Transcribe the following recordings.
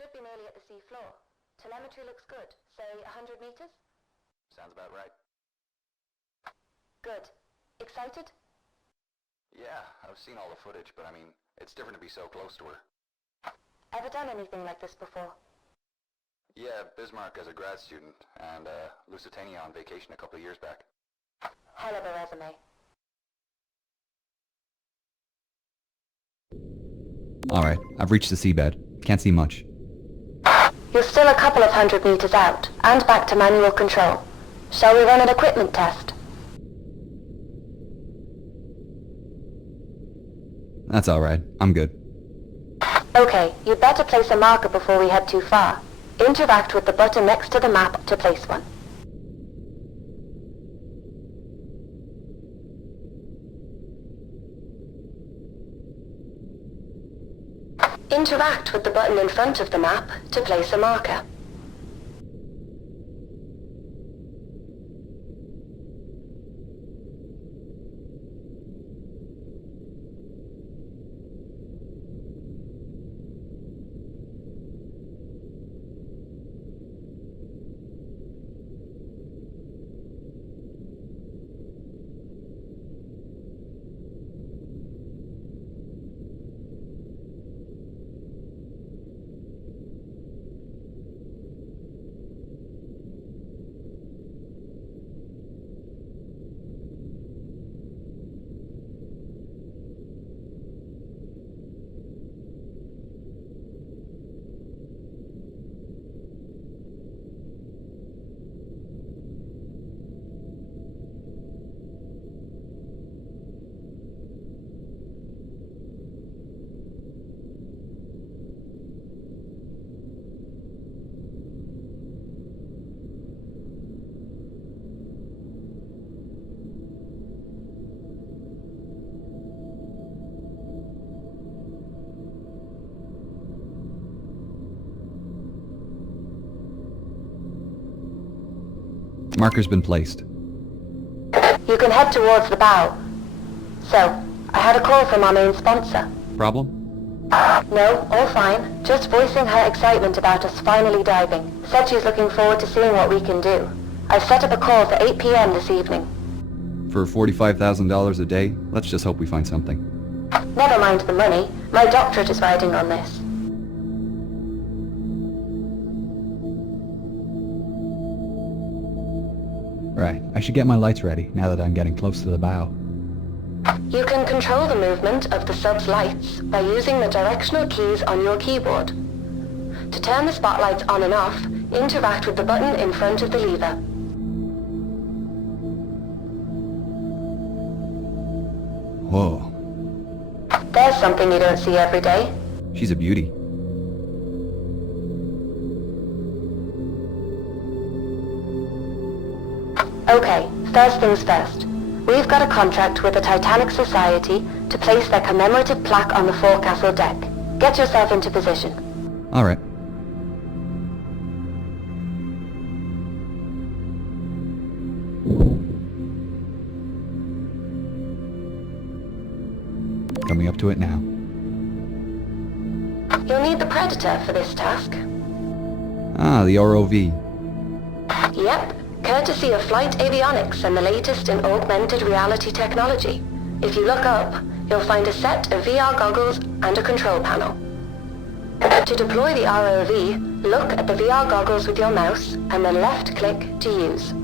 should be nearly at the sea floor. Telemetry looks good. Say 100 meters? Sounds about right. Good. Excited? Yeah, I've seen all the footage, but I mean, it's different to be so close to her. Ever done anything like this before? Yeah, Bismarck as a grad student, and Lusitania on vacation a couple of years back. Hell of a resume. Alright, I've reached the seabed. Can't see much. You're still a couple of 100 meters out, and back to manual control. Shall we run an equipment test? That's alright. I'm good. Okay, you'd better place a marker before we head too far. Interact with the button next to the map to place one. Interact with the button in front of the map to place a marker. Marker's been placed. You can head towards the bow. So, I had a call from our main sponsor. Problem? No, all fine. Just voicing her excitement about us finally diving. Said she's looking forward to seeing what we can do. I've set up a call for 8 p.m. this evening. For $45,000 a day, let's just hope we find something. Never mind the money. My doctorate is riding on this. Right, I should get my lights ready now that I'm getting close to the bow. You can control the movement of the sub's lights by using the directional keys on your keyboard. To turn the spotlights on and off, interact with the button in front of the lever. Whoa, There's something you don't see every day. she's a beauty. Okay, first things first. We've got a contract with the Titanic Society to place their commemorative plaque on the forecastle deck. Get yourself into position. Alright. Coming up to it now. You'll need the Predator for this task. Ah, the ROV. Yep, courtesy of Flight Avionics and the latest in augmented reality technology. If you look up, you'll find a set of VR goggles and a control panel. To deploy the ROV, look at the VR goggles with your mouse and then left-click to use.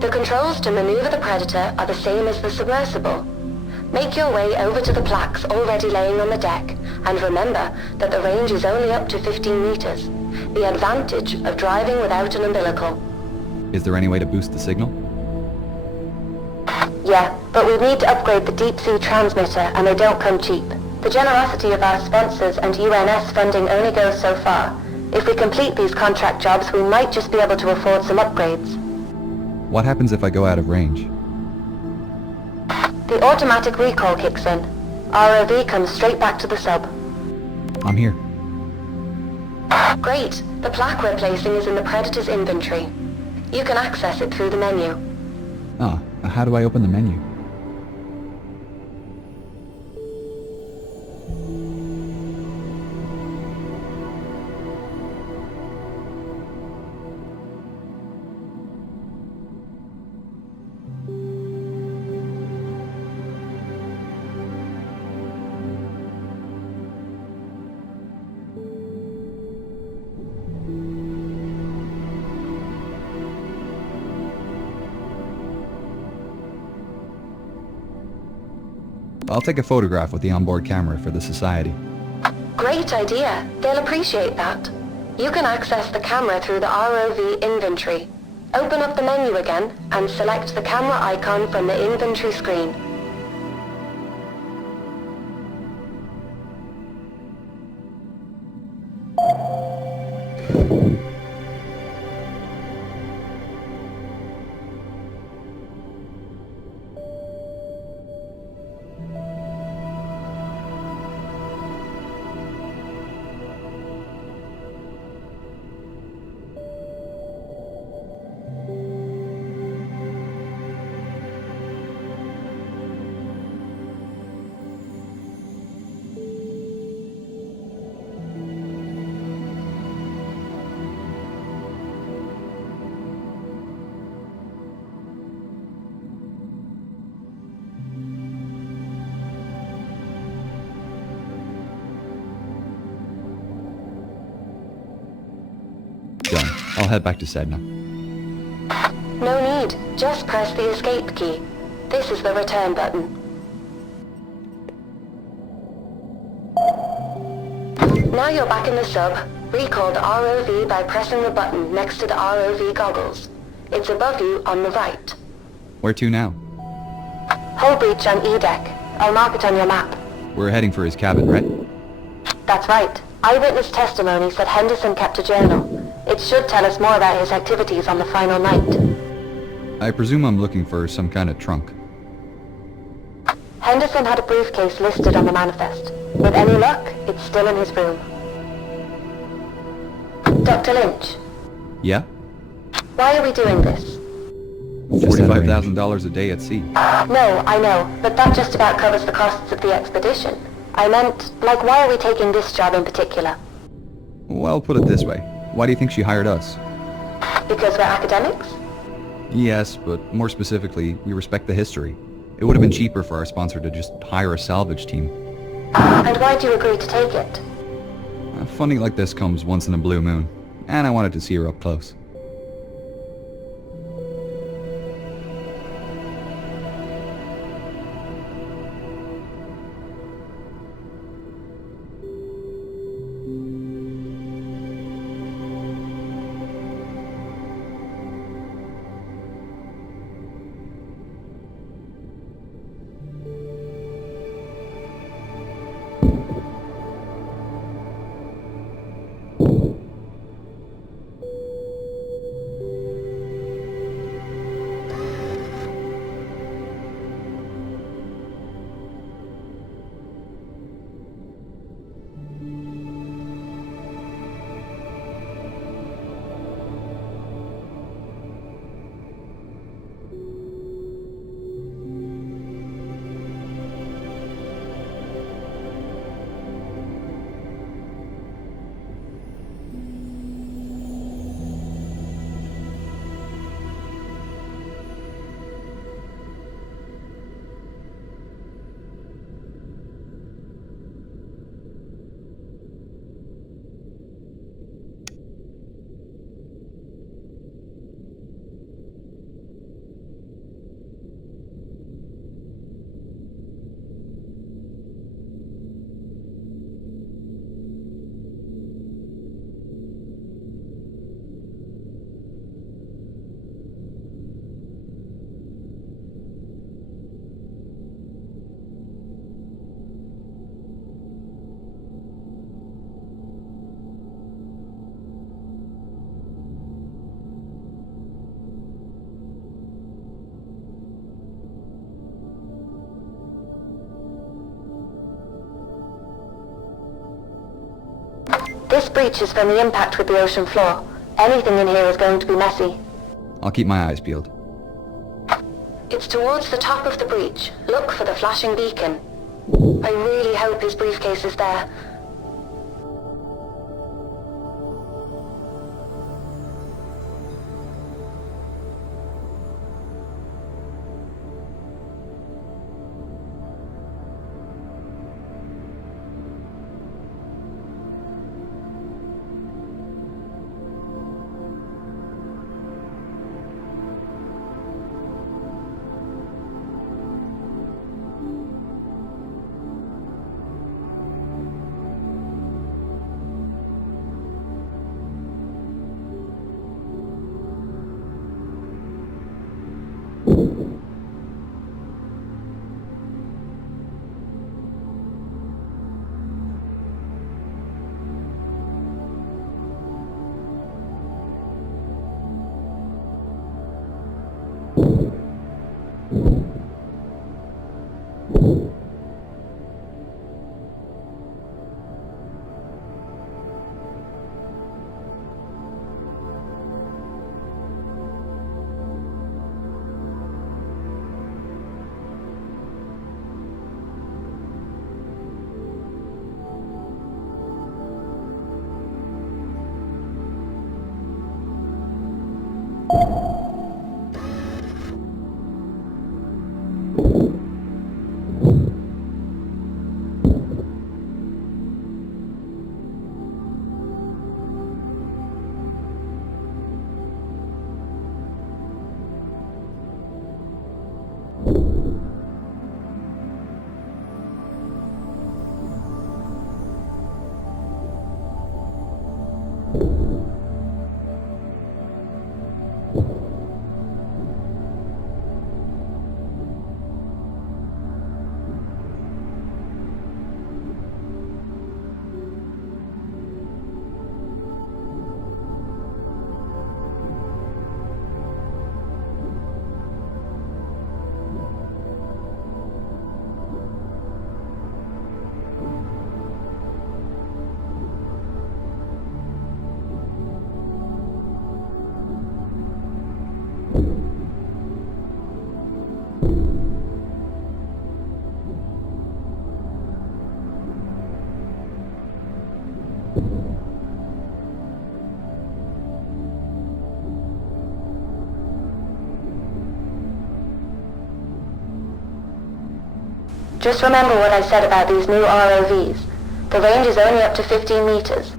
The controls to maneuver the Predator are the same as the submersible. Make your way over to the plaques already laying on the deck, and remember that the range is only up to 15 meters. The advantage of driving without an umbilical. Is there any way to boost the signal? Yeah, but we need to upgrade the deep-sea transmitter, and they don't come cheap. The generosity of our sponsors and UNS funding only goes so far. If we complete these contract jobs, we might just be able to afford some upgrades. What happens if I go out of range? The automatic recall kicks in. ROV comes straight back to the sub. I'm here. Great! The plaque we're placing is in the Predator's inventory. You can access it through the menu. Ah, how do I open the menu? I'll take a photograph with the onboard camera for the Society. Great idea. They'll appreciate that. You can access the camera through the ROV inventory. Open up the menu again and select the camera icon from the inventory screen. Done. I'll head back to Sedna. No need. Just press the escape key. This is the return button. Now you're back in the sub. Recall the ROV by pressing the button next to the ROV goggles. It's above you on the right. Where to now? Hull breach on E-deck. I'll mark it on your map. We're heading for his cabin, right? That's right. Eyewitness testimony said Henderson kept a journal. It should tell us more about his activities on the final night. I presume I'm looking for some kind of trunk. Henderson had a briefcase listed on the manifest. With any luck, it's still in his room. Dr. Lynch, Yeah? why are we doing this? $45,000 a day at sea. No, I know, but that just about covers the costs of the expedition. I meant, like, why are we taking this job in particular? Well, put it this way. Why do you think she hired us? Because we're academics? Yes, but more specifically, we respect the history. It would have been cheaper for our sponsor to just hire a salvage team. And why'd you agree to take it? Funding like this comes once in a blue moon, and I wanted to see her up close. This breach is from the impact with the ocean floor. Anything in here is going to be messy. I'll keep my eyes peeled. It's towards the top of the breach. Look for the flashing beacon. I really hope his briefcase is there. Just remember what I said about these new ROVs. The range is only up to 15 meters.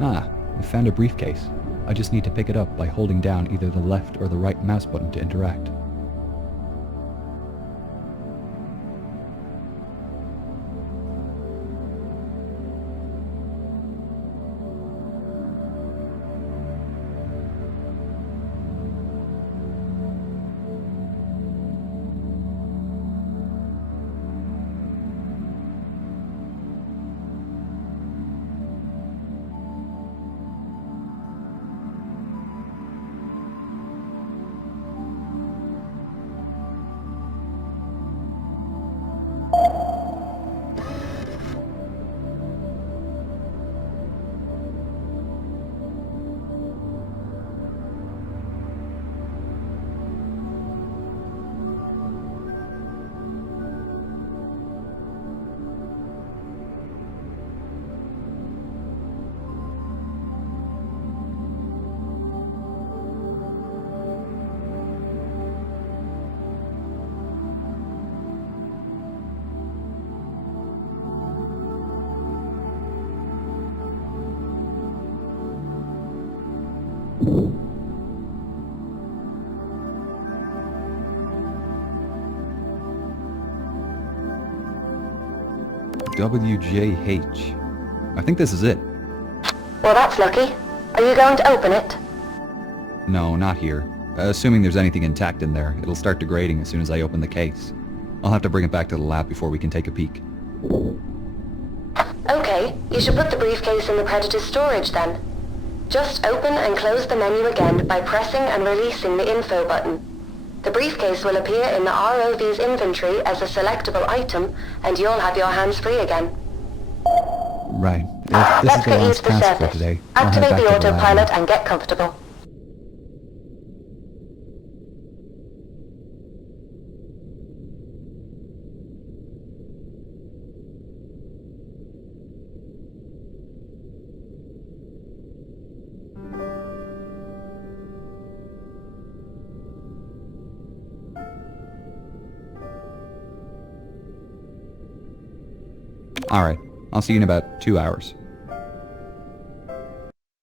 Ah, I found a briefcase. I just need to pick it up by holding down either the left or the right mouse button to interact. WJH. I think this is it. Well, that's lucky. Are you going to open it? No, not here. Assuming there's anything intact in there, it'll start degrading as soon as I open the case. I'll have to bring it back to the lab before we can take a peek. Okay, you should put the briefcase in the Predator's storage then. Just open and close the menu again by pressing and releasing the info button. The briefcase will appear in the ROV's inventory as a selectable item, and you'll have your hands free again. Right. If this Let's is the get you last to the task for surface. today, I'll head Activate back the to the lab. autopilot and get comfortable. Alright, I'll see you in about 2 hours.